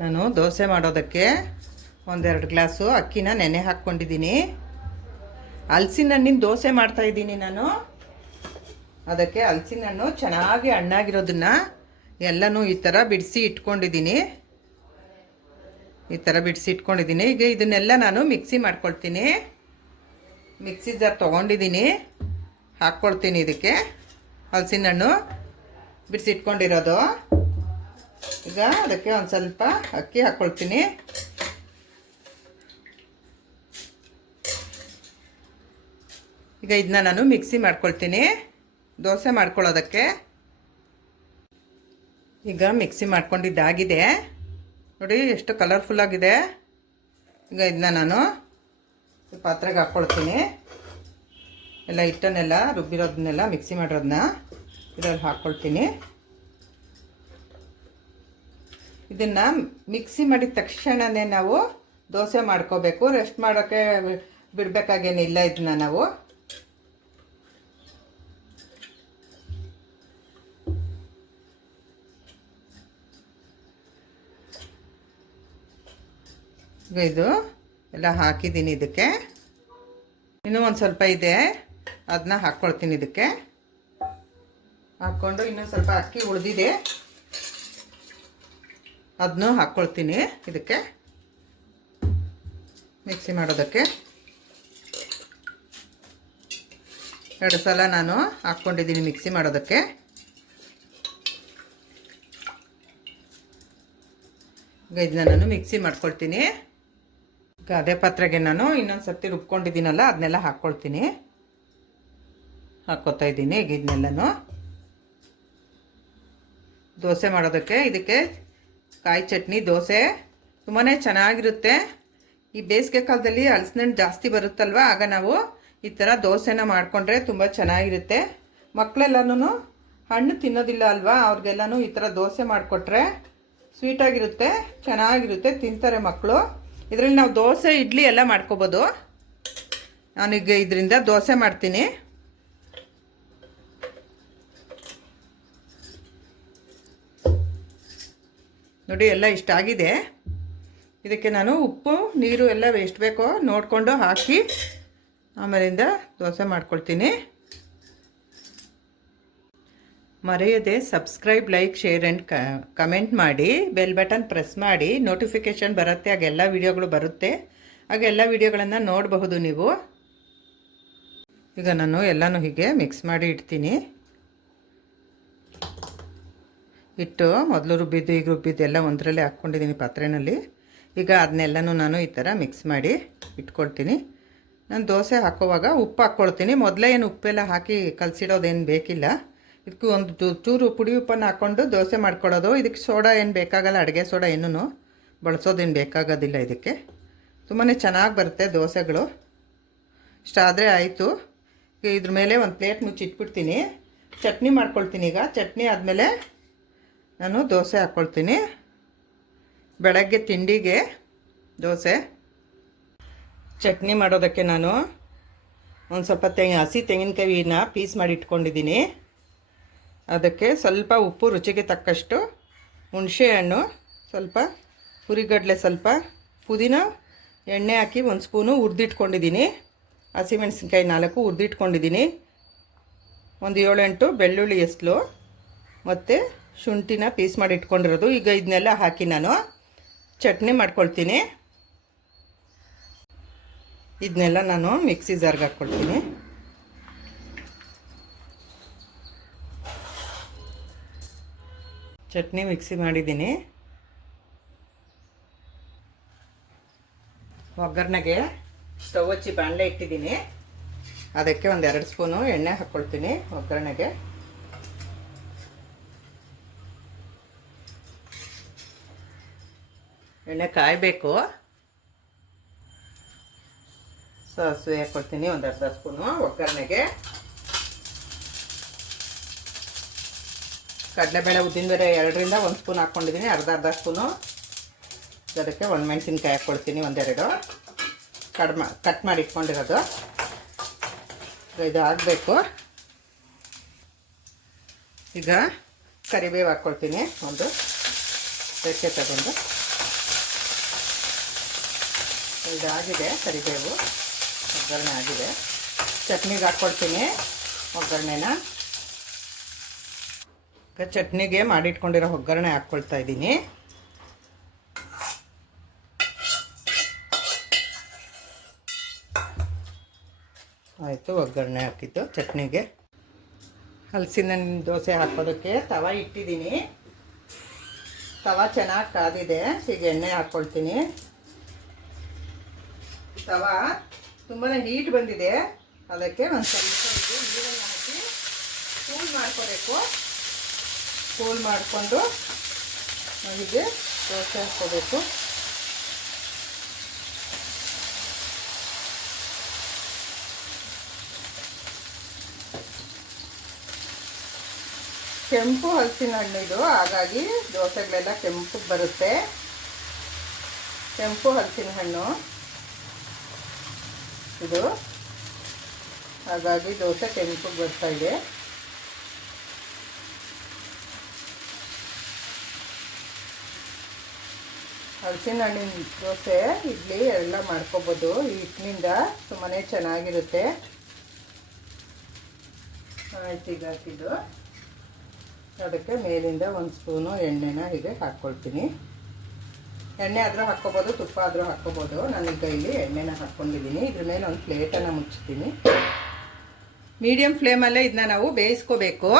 ನಾನು ದೋಸೆ ಮಾಡೋದಕ್ಕೆ ಒಂದೆರಡು ಗ್ಲಾಸು ಅಕ್ಕಿನ ನೆನೆ ಹಾಕ್ಕೊಂಡಿದ್ದೀನಿ. ಹಲಸಿನ ಹಣ್ಣಿನ ದೋಸೆ ಮಾಡ್ತಾಯಿದ್ದೀನಿ ನಾನು. ಅದಕ್ಕೆ ಹಲಸಿನ ಹಣ್ಣು ಚೆನ್ನಾಗಿ ಹಣ್ಣಾಗಿರೋದನ್ನು ಎಲ್ಲನೂ ಈ ಥರ ಬಿಡಿಸಿ ಇಟ್ಕೊಂಡಿದ್ದೀನಿ. ಈಗ ಇದನ್ನೆಲ್ಲ ನಾನು ಮಿಕ್ಸಿ ಮಾಡ್ಕೊಳ್ತೀನಿ. ಮಿಕ್ಸಿ ಜಾರ್ ತೊಗೊಂಡಿದ್ದೀನಿ, ಹಾಕ್ಕೊಳ್ತೀನಿ ಇದಕ್ಕೆ ಹಲಸಿನ ಹಣ್ಣು ಬಿಡಿಸಿ ಇಟ್ಕೊಂಡಿರೋದು. ಈಗ ಅದಕ್ಕೆ ಒಂದು ಸ್ವಲ್ಪ ಅಕ್ಕಿ ಹಾಕ್ಕೊಳ್ತೀನಿ. ಈಗ ಇದನ್ನ ನಾನು ಮಿಕ್ಸಿ ಮಾಡ್ಕೊಳ್ತೀನಿ ದೋಸೆ ಮಾಡ್ಕೊಳ್ಳೋದಕ್ಕೆ. ಈಗ ಮಿಕ್ಸಿ ಮಾಡ್ಕೊಂಡಿದ್ದಾಗಿದೆ ನೋಡಿ, ಎಷ್ಟು ಕಲರ್ಫುಲ್ಲಾಗಿದೆ. ಈಗ ಇದನ್ನ ನಾನು ಪಾತ್ರೆಗೆ ಹಾಕ್ಕೊಳ್ತೀನಿ. ಎಲ್ಲ ಹಿಟ್ಟನ್ನೆಲ್ಲ ರುಬ್ಬಿರೋದನ್ನೆಲ್ಲ ಮಿಕ್ಸಿ ಮಾಡಿರೋದನ್ನ ಇದರಲ್ಲಿ ಹಾಕ್ಕೊಳ್ತೀನಿ. ಇದನ್ನು ಮಿಕ್ಸಿ ಮಾಡಿದ ತಕ್ಷಣವೇ ನಾವು ದೋಸೆ ಮಾಡ್ಕೋಬೇಕು, ರೆಸ್ಟ್ ಮಾಡೋಕ್ಕೆ ಬಿಡಬೇಕಾಗೇನಿಲ್ಲ. ಇದನ್ನ ನಾವು ಇದು ಎಲ್ಲ ಹಾಕಿದ್ದೀನಿ. ಇದಕ್ಕೆ ಇನ್ನೂ ಒಂದು ಸ್ವಲ್ಪ ಇದೆ, ಅದನ್ನ ಹಾಕ್ಕೊಳ್ತೀನಿ. ಇದಕ್ಕೆ ಹಾಕ್ಕೊಂಡು ಇನ್ನೊಂದು ಸ್ವಲ್ಪ ಅಕ್ಕಿ ಉಳಿದಿದೆ, ಅದನ್ನೂ ಹಾಕ್ಕೊಳ್ತೀನಿ. ಇದಕ್ಕೆ ಮಿಕ್ಸಿ ಮಾಡೋದಕ್ಕೆ 2 ಸಲ ನಾನು ಹಾಕ್ಕೊಂಡಿದ್ದೀನಿ ಮಿಕ್ಸಿ ಮಾಡೋದಕ್ಕೆ. ಈಗ ಇದನ್ನ ನಾನು ಮಿಕ್ಸಿ ಮಾಡ್ಕೊಳ್ತೀನಿ. ಈಗ ಅದೇ ಪಾತ್ರೆಗೆ ನಾನು ಇನ್ನೊಂದು ಸರ್ತಿ ರುಬ್ಕೊಂಡಿದ್ದೀನಲ್ಲ ಅದನ್ನೆಲ್ಲ ಹಾಕ್ಕೊಳ್ತೀನಿ. ಹಾಕ್ಕೊತಾ ಇದ್ದೀನಿ. ಈಗ ಇದನ್ನೆಲ್ಲನೂ ದೋಸೆ ಮಾಡೋದಕ್ಕೆ ಇದಕ್ಕೆ ಕಾಯಿ ಚಟ್ನಿ ದೋಸೆ ತುಂಬಾ ಚೆನ್ನಾಗಿರುತ್ತೆ. ಈ ಬೇಸಿಗೆ ಕಾಲದಲ್ಲಿ ಹಲಸಿನ ಹಣ್ಣು ಜಾಸ್ತಿ ಬರುತ್ತಲ್ವ, ಆಗ ನಾವು ಈ ಥರ ದೋಸೆನ ಮಾಡಿಕೊಂಡ್ರೆ ತುಂಬ ಚೆನ್ನಾಗಿರುತ್ತೆ. ಮಕ್ಕಳೆಲ್ಲನೂ ಹಣ್ಣು ತಿನ್ನೋದಿಲ್ಲ ಅಲ್ವಾ, ಅವ್ರಿಗೆಲ್ಲನೂ ಈ ಥರ ದೋಸೆ ಮಾಡಿಕೊಟ್ರೆ ಸ್ವೀಟಾಗಿರುತ್ತೆ, ಚೆನ್ನಾಗಿರುತ್ತೆ, ತಿಂತಾರೆ ಮಕ್ಕಳು. ಇದರಲ್ಲಿ ನಾವು ದೋಸೆ ಇಡ್ಲಿ ಎಲ್ಲ ಮಾಡ್ಕೋಬೋದು. ನಾನೀಗ ಇದರಿಂದ ದೋಸೆ ಮಾಡ್ತೀನಿ. ನೋಡಿ ಎಲ್ಲ ಇಷ್ಟ ಆಗಿದೆ. ಇದಕ್ಕೆ ನಾನು ಉಪ್ಪು ನೀರು ಎಲ್ಲ ಎಷ್ಟು ಬೇಕೋ ನೋಡಿಕೊಂಡು ಹಾಕಿ ಆಮೇಲಿಂದ ದೋಸೆ ಮಾಡ್ಕೊಳ್ತೀನಿ. ಮರೆಯದೆ subscribe, like, share and comment ಮಾಡಿ, ಬೆಲ್ ಬಟನ್ ಪ್ರೆಸ್ ಮಾಡಿ. ನೋಟಿಫಿಕೇಷನ್ ಬರುತ್ತೆ, ಆಗೆಲ್ಲ ವಿಡಿಯೋಗಳು ಬರುತ್ತೆ, ಆಗೆಲ್ಲ ವಿಡಿಯೋಗಳನ್ನು ನೋಡಬಹುದು ನೀವು. ಈಗ ನಾನು ಎಲ್ಲನೂ ಹೀಗೆ ಮಿಕ್ಸ್ ಮಾಡಿ ಇಡ್ತೀನಿ. ಇಟ್ಟು ಮೊದಲು ರುಬ್ಬಿದ್ದು ಈಗ ರುಬ್ಬಿದ್ದು ಎಲ್ಲ ಒಂದರಲ್ಲೇ ಹಾಕ್ಕೊಂಡಿದ್ದೀನಿ ಪಾತ್ರೆಯಲ್ಲಿ. ಈಗ ಅದನ್ನೆಲ್ಲನೂ ನಾನು ಈ ಥರ ಮಿಕ್ಸ್ ಮಾಡಿ ಇಟ್ಕೊಳ್ತೀನಿ. ನಾನು ದೋಸೆ ಹಾಕೋವಾಗ ಉಪ್ಪು ಹಾಕ್ಕೊಳ್ತೀನಿ. ಮೊದಲೇ ಏನು ಉಪ್ಪೆಲ್ಲ ಹಾಕಿ ಕಲಸಿಡೋದೇನು ಬೇಕಿಲ್ಲ. ಇದಕ್ಕೆ ಒಂದು ಚೂರು ಪುಡಿ ಉಪ್ಪನ್ನು ಹಾಕ್ಕೊಂಡು ದೋಸೆ ಮಾಡ್ಕೊಳ್ಳೋದು. ಇದಕ್ಕೆ ಸೋಡಾ ಏನು ಬೇಕಾಗಲ್ಲ, ಅಡುಗೆ ಸೋಡಾ ಏನೂ ಬಳಸೋದೇನು ಬೇಕಾಗೋದಿಲ್ಲ. ಇದಕ್ಕೆ ತುಂಬಾ ಚೆನ್ನಾಗಿ ಬರುತ್ತೆ ದೋಸೆಗಳು. ಇಷ್ಟ ಆದರೆ ಆಯಿತು. ಇದ್ರ ಮೇಲೆ ಒಂದು ಪ್ಲೇಟ್ ಮುಚ್ಚಿಟ್ಬಿಡ್ತೀನಿ. ಚಟ್ನಿ ಮಾಡ್ಕೊಳ್ತೀನಿ. ಈಗ ಚಟ್ನಿ ಆದಮೇಲೆ ನಾನು ದೋಸೆ ಹಾಕ್ಕೊಳ್ತೀನಿ. ಬೆಳಗ್ಗೆ ತಿಂಡಿಗೆ ದೋಸೆ. ಚಟ್ನಿ ಮಾಡೋದಕ್ಕೆ ನಾನು ಒಂದು ಸ್ವಲ್ಪ ಹಸಿ ತೆಂಗಿನಕಾಯಿನ ಪೀಸ್ ಮಾಡಿ ಇಟ್ಕೊಂಡಿದ್ದೀನಿ. ಅದಕ್ಕೆ ಸ್ವಲ್ಪ ಉಪ್ಪು, ರುಚಿಗೆ ತಕ್ಕಷ್ಟು ಹುಣಸೆ ಹಣ್ಣು, ಸ್ವಲ್ಪ ಹುರಿಗಡಲೆ, ಸ್ವಲ್ಪ ಪುದೀನ, ಎಣ್ಣೆ ಹಾಕಿ 1 ಸ್ಪೂನು ಹುರಿದಿಟ್ಕೊಂಡಿದ್ದೀನಿ. ಹಸಿಮೆಣಸಿನ್ಕಾಯಿ 4 ಹುರಿದಿಟ್ಕೊಂಡಿದ್ದೀನಿ. ಒಂದು 7-8 ಬೆಳ್ಳುಳ್ಳಿ ಎಸ್ಲು ಮತ್ತು ಶುಂಠಿನ ಪೀಸ್ ಮಾಡಿ ಇಟ್ಕೊಂಡಿರೋದು. ಈಗ ಇದನ್ನೆಲ್ಲ ಹಾಕಿ ನಾನು ಚಟ್ನಿ ಮಾಡ್ಕೊಳ್ತೀನಿ. ಇದನ್ನೆಲ್ಲ ನಾನು ಮಿಕ್ಸಿ ಜಾರ್ಗೆ ಹಾಕ್ಕೊಳ್ತೀನಿ. ಚಟ್ನಿ ಮಿಕ್ಸಿ ಮಾಡಿದ್ದೀನಿ. ಒಗ್ಗರಣೆಗೆ ಸ್ಟವ್ ಹಚ್ಚಿ ಬಾಣಲೆ ಇಟ್ಟಿದ್ದೀನಿ. ಅದಕ್ಕೆ ಒಂದು 2 ಸ್ಪೂನು ಎಣ್ಣೆ ಹಾಕ್ಕೊಳ್ತೀನಿ. ಒಗ್ಗರಣೆಗೆ ಎಣ್ಣೆ ಕಾಯಬೇಕು. ಸಾಸಿವೆ ಹಾಕ್ಕೊಳ್ತೀನಿ ಒಂದು 1/2 ಸ್ಪೂನು ಒಗ್ಗರಣೆಗೆ. ಕಡಲೆಬೇಳೆ, ಉದ್ದಿನಬೇಳೆ 2ರಿಂದ 1 ಸ್ಪೂನ್ ಹಾಕ್ಕೊಂಡಿದ್ದೀನಿ. ಅರ್ಧ ಸ್ಪೂನು. ಅದಕ್ಕೆ ಒಣಮೆಣಸಿನ್ಕಾಯಿ ಹಾಕ್ಕೊಳ್ತೀನಿ, 1-2 ಕಟ್ ಮಾಡಿ ಇಟ್ಕೊಂಡಿರೋದು. ಇದು ಆಗಬೇಕು. ಈಗ ಕರಿಬೇವು ಹಾಕ್ಕೊಳ್ತೀನಿ, ಒಂದು ರೆಕ್ಕೆ ತಗೊಂಡು ಇದಾಗಿದೆ, ಕರಿಬೇವು ಒಗ್ಗರಣೆ ಆಗಿದೆ. ಚಟ್ನಿಗೆ ಹಾಕ್ಕೊಳ್ತೀನಿ ಒಗ್ಗರಣೆನ. ಚಟ್ನಿಗೆ ಮಾಡಿಟ್ಕೊಂಡಿರೋ ಒಗ್ಗರಣೆ ಹಾಕ್ಕೊಳ್ತಾ ಇದ್ದೀನಿ. ಆಯಿತು, ಒಗ್ಗರಣೆ ಹಾಕಿದ್ದು ಚಟ್ನಿಗೆ. ಹಲಸಿನ ಹಣ್ಣಿನ ದೋಸೆ ಹಾಕೋದಕ್ಕೆ ತವ ಇಟ್ಟಿದ್ದೀನಿ. ತವ ಚೆನ್ನಾಗಿ ಕಾದಿದೆ. ಈಗ ಎಣ್ಣೆ ಹಾಕ್ಕೊಳ್ತೀನಿ. ತವ ತುಂಬಾ ಹೀಟ್ ಬಂದಿದೆ, ಅದಕ್ಕೆ ಒಂದು ಸ್ವಲ್ಪ ನೀರನ್ನು ಹಾಕಿ ಕೂಲ್ ಮಾಡ್ಕೋಬೇಕು. ಕೂಲ್ ಮಾಡಿಕೊಂಡು ಹೀಗೆ ದೋಸೆ ಹಾಕ್ಕೋಬೇಕು. ಕೆಂಪು ಹಲಸಿನ ಹಣ್ಣು ಇದು, ಹಾಗಾಗಿ ದೋಸೆಗಳೆಲ್ಲ ಕೆಂಪು ಬರುತ್ತೆ. ಕೆಂಪು ಹಲಸಿನ ಹಣ್ಣು ಇದು, ಹಾಗಾಗಿ ದೋಸೆ ಕೆಂಪು ಬರ್ತಾ ಇದೆ. ಹಲಸಿನ ಹಣ್ಣಿನ ದೋಸೆ ಇಡ್ಲಿ ಎಲ್ಲ ಮಾಡ್ಕೋಬೋದು. ಈ ಹಿಟ್ಟಿನಿಂದ ತುಂಬಾ ಚೆನ್ನಾಗಿರುತ್ತೆ. ಆಯ್ತು, ಈಗ ಹಾಕಿದ್ದು ಅದಕ್ಕೆ ಮೇಲಿಂದ ಒಂದು ಸ್ಪೂನು ಎಣ್ಣೆನ ಹೀಗೆ ಹಾಕ್ಕೊಳ್ತೀನಿ. ಎಣ್ಣೆ ಆದರೂ ಹಾಕ್ಕೋಬೋದು, ತುಪ್ಪ ಆದರೂ ಹಾಕ್ಕೋಬೋದು. ನಾನೀಗ ಇಲ್ಲಿ ಎಣ್ಣೆನ ಹಾಕ್ಕೊಂಡಿದ್ದೀನಿ. ಇದ್ರ ಮೇಲೆ ಒಂದು ಪ್ಲೇಟನ್ನು ಮುಚ್ತೀನಿ. ಮೀಡಿಯಮ್ ಫ್ಲೇಮಲ್ಲೇ ಇದನ್ನ ನಾವು ಬೇಯಿಸ್ಕೋಬೇಕು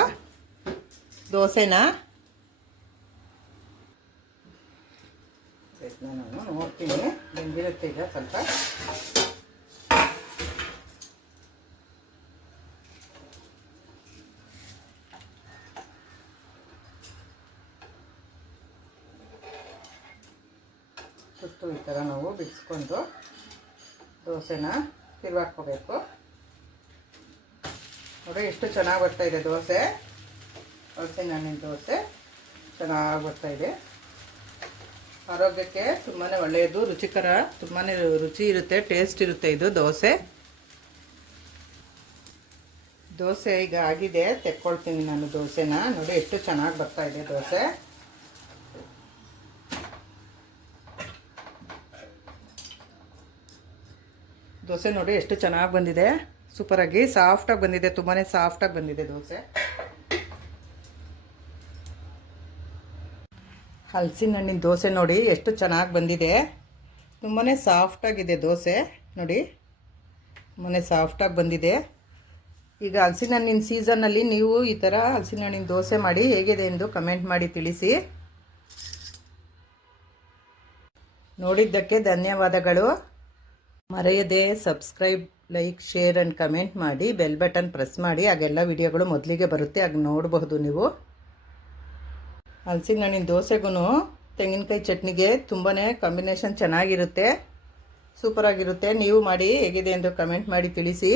ದೋಸೆನ. ನಾನು ನೋಡ್ತೀನಿ, ಬೆಂದಿರುತ್ತೆ ಈಗ ಸ್ವಲ್ಪ. ಸುತ್ತು ಈ ಥರ ನಾವು ಬಿಡಿಸ್ಕೊಂಡು ದೋಸೆನ ತಿರುವಾಕೋಬೇಕು. ನೋಡಿ ಎಷ್ಟು ಚೆನ್ನಾಗಿ ಬರ್ತಾಯಿದೆ ದೋಸೆ. ಹಲಸಿನ ಹಣ್ಣಿನ ದೋಸೆ ಚೆನ್ನಾಗಿ ಬರ್ತಾಯಿದೆ. ಆರೋಗ್ಯಕ್ಕೆ ತುಂಬಾ ಒಳ್ಳೆಯದು, ರುಚಿಕರ, ತುಂಬಾ ರುಚಿ ಇರುತ್ತೆ, ಟೇಸ್ಟ್ ಇರುತ್ತೆ ಇದು ದೋಸೆ. ದೋಸೆ ಈಗ ಆಗಿದೆ, ತೆಕ್ಕೊಳ್ತೀನಿ ನಾನು ದೋಸೆನ. ನೋಡಿ ಎಷ್ಟು ಚೆನ್ನಾಗಿ ಬರ್ತಾಯಿದೆ ದೋಸೆ. ದೋಸೆ ನೋಡಿ ಎಷ್ಟು ಚೆನ್ನಾಗಿ ಬಂದಿದೆ, ಸೂಪರಾಗಿ ಸಾಫ್ಟಾಗಿ ಬಂದಿದೆ, ತುಂಬಾ ಸಾಫ್ಟಾಗಿ ಬಂದಿದೆ ದೋಸೆ. ಹಲಸಿನ ಹಣ್ಣಿನ ದೋಸೆ ನೋಡಿ ಎಷ್ಟು ಚೆನ್ನಾಗಿ ಬಂದಿದೆ, ತುಂಬಾ ಸಾಫ್ಟಾಗಿದೆ ದೋಸೆ. ನೋಡಿ ತುಂಬಾ ಸಾಫ್ಟಾಗಿ ಬಂದಿದೆ. ಈಗ ಹಲಸಿನ ಹಣ್ಣಿನ ಸೀಸನ್ನಲ್ಲಿ ನೀವು ಈ ಥರ ಹಲಸಿನ ಹಣ್ಣಿನ ದೋಸೆ ಮಾಡಿ ಹೇಗಿದೆ ಎಂದು ಕಮೆಂಟ್ ಮಾಡಿ ತಿಳಿಸಿ. ನೋಡಿದ್ದಕ್ಕೆ ಧನ್ಯವಾದಗಳು. ಮರೆಯದೆ subscribe, like, share and comment ಮಾಡಿ. ಬೆಲ್ ಬಟನ್ ಪ್ರೆಸ್ ಮಾಡಿ, ಆಗೆಲ್ಲ ವಿಡಿಯೋಗಳು ಮೊದಲಿಗೆ ಬರುತ್ತೆ, ಆಗ ನೋಡಬಹುದು ನೀವು. ಹಲಸಿನ ಹಣ್ಣಿನ ದೋಸೆಗೂ ತೆಂಗಿನಕಾಯಿ ಚಟ್ನಿಗೆ ತುಂಬಾ ಕಾಂಬಿನೇಷನ್ ಚೆನ್ನಾಗಿರುತ್ತೆ, ಸೂಪರಾಗಿರುತ್ತೆ. ನೀವು ಮಾಡಿ ಹೇಗಿದೆ ಎಂದು ಕಮೆಂಟ್ ಮಾಡಿ ತಿಳಿಸಿ.